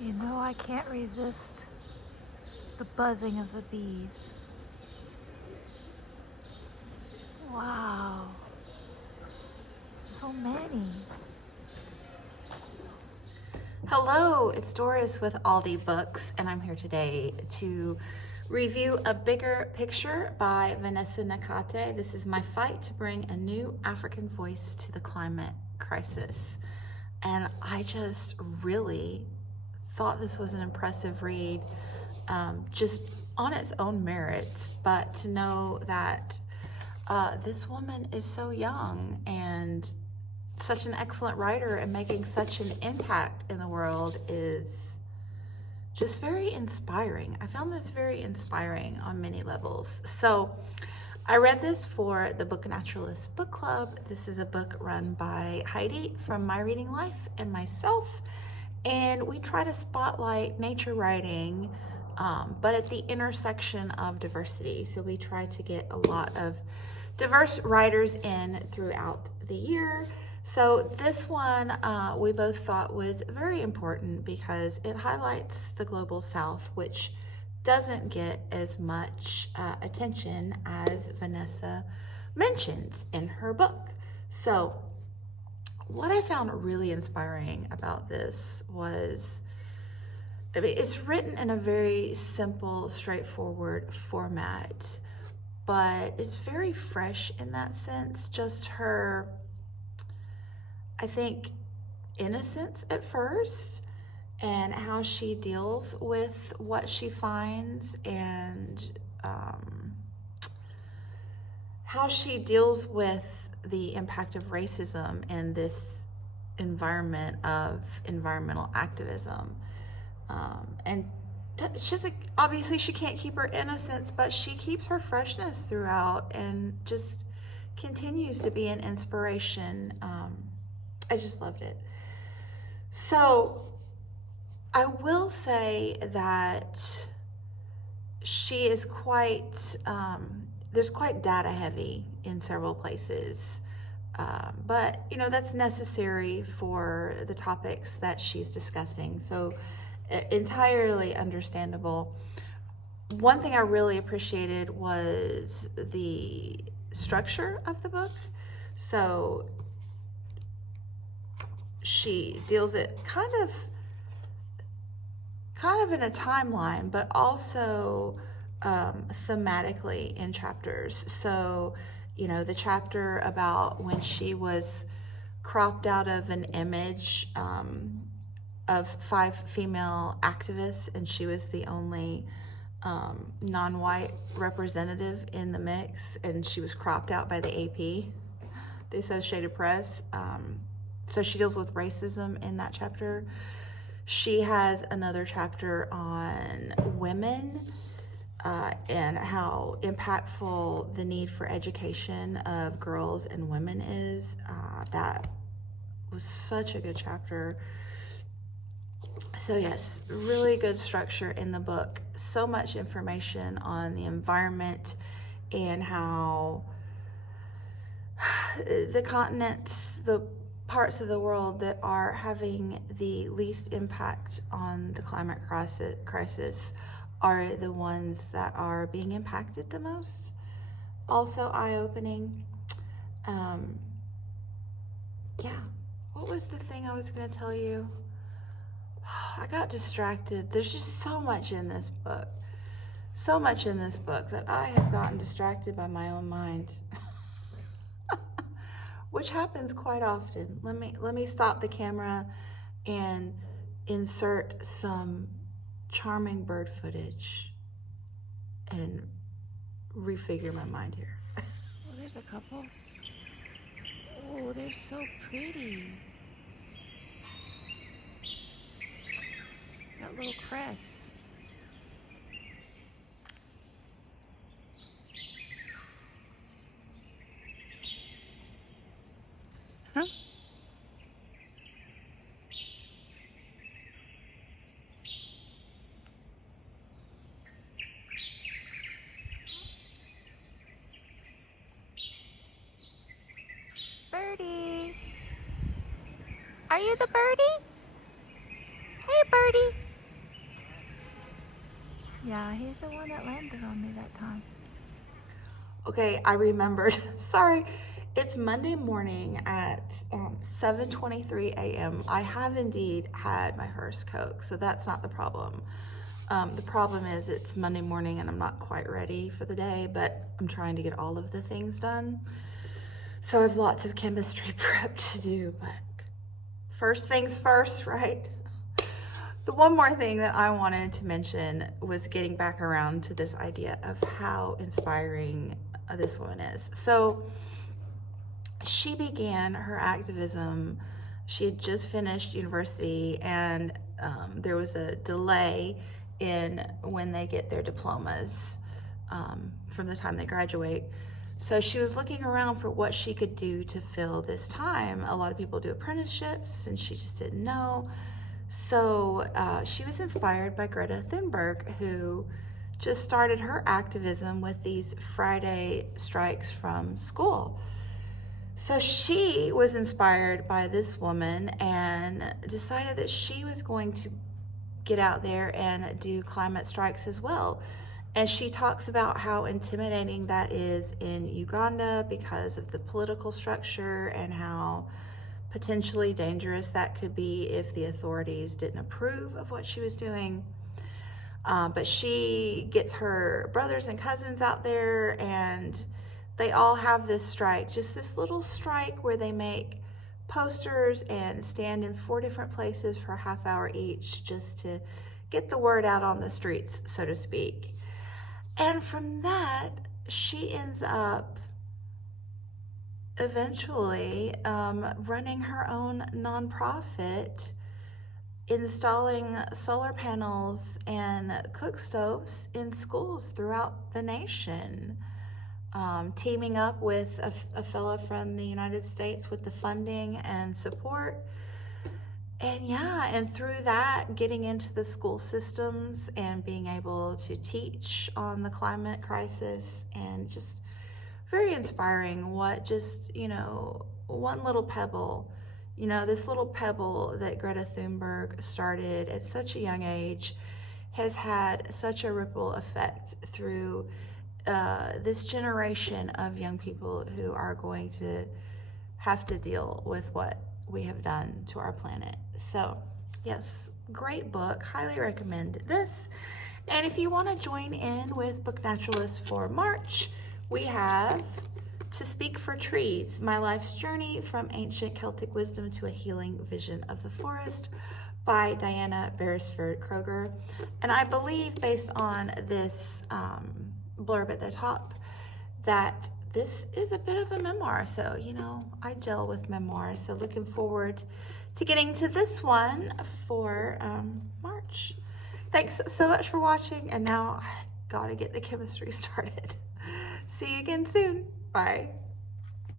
You know, I can't resist the buzzing of the bees. Wow, so many. Hello, it's Doris with Aldi Books, and I'm here today to review A Bigger Picture by Vanessa Nakate. This is my fight to bring a new African voice to the climate crisis. And I just really thought this was an impressive read, just on its own merits, but to know that this woman is so young and such an excellent writer and making such an impact in the world is just very inspiring. I found this very inspiring on many levels. So I read this for the Book Naturalists book club. This is a book run by Heidi from My Reading Life and myself, and we try to spotlight nature writing, but at the intersection of diversity. So we try to get a lot of diverse writers in throughout the year. So this one we both thought was very important because it highlights the global south, which doesn't get as much attention as Vanessa mentions in her book. So what I found really inspiring about this was, I mean, it's written in a very simple, straightforward format, but it's very fresh in that sense. Just her, I think, innocence at first and how she deals with what she finds, and how she deals with the impact of racism in this environment of environmental activism. And she's like, obviously she can't keep her innocence, but she keeps her freshness throughout and just continues to be an inspiration. I just loved it. So I will say that she is quite, there's quite data heavy in several places. But, you know, that's necessary for the topics that she's discussing. So entirely understandable. One thing I really appreciated was the structure of the book. So she deals it kind of in a timeline, but also thematically in chapters. So, you know, the chapter about when she was cropped out of an image of 5 female activists, and she was the only non-white representative in the mix, and she was cropped out by the AP, the Associated Press. So she deals with racism in that chapter. She has another chapter on women and how impactful the need for education of girls and women is. That was such a good chapter. So yes, really good structure in the book. So much information on the environment and how the continents, the parts of the world that are having the least impact on the climate crisis are the ones that are being impacted the most. Also eye-opening. Yeah, what was the thing I was going to tell you? I got distracted. There's just so much in this book. So much in this book that I have gotten distracted by my own mind. Which happens quite often. Let me stop the camera and insert some charming bird footage and refigure my mind here. Oh, there's a couple. Oh, they're so pretty. That little cress. Huh? Birdie. Are you the birdie? Hey, birdie. Yeah, he's the one that landed on me that time. Okay, I remembered. Sorry. It's Monday morning at 7:23 a.m. I have indeed had my Hearst Coke, so that's not the problem. The problem is it's Monday morning and I'm not quite ready for the day, but I'm trying to get all of the things done. So I have lots of chemistry prep to do, but first things first, right? The one more thing that I wanted to mention was getting back around to this idea of how inspiring this woman is. So she began her activism. She had just finished university, and there was a delay in when they get their diplomas from the time they graduate. So she was looking around for what she could do to fill this time. A lot of people do apprenticeships, and she just didn't know. So she was inspired by Greta Thunberg, who just started her activism with these Friday strikes from school. So she was inspired by this woman and decided that she was going to get out there and do climate strikes as well. And she talks about how intimidating that is in Uganda because of the political structure and how potentially dangerous that could be if the authorities didn't approve of what she was doing. But she gets her brothers and cousins out there, and they all have this strike, just this little strike where they make posters and stand in 4 different places for a half hour each just to get the word out on the streets, so to speak. And from that, she ends up eventually running her own nonprofit, installing solar panels and cook stoves in schools throughout the nation, teaming up with a fellow from the United States with the funding and support. And yeah, and through that, getting into the school systems and being able to teach on the climate crisis, and just very inspiring what just, one little pebble, this little pebble that Greta Thunberg started at such a young age has had such a ripple effect through this generation of young people who are going to have to deal with what we have done to our planet. So, yes, great book. Highly recommend this. And if you want to join in with Book Naturalists for March, we have To Speak for Trees, My Life's Journey from Ancient Celtic Wisdom to a Healing Vision of the Forest by Diana Beresford Kroger. And I believe, based on this blurb at the top, that this is a bit of a memoir. So, I gel with memoirs. So looking forward to getting to this one for March. Thanks so much for watching. And now I gotta get the chemistry started. See you again soon. Bye.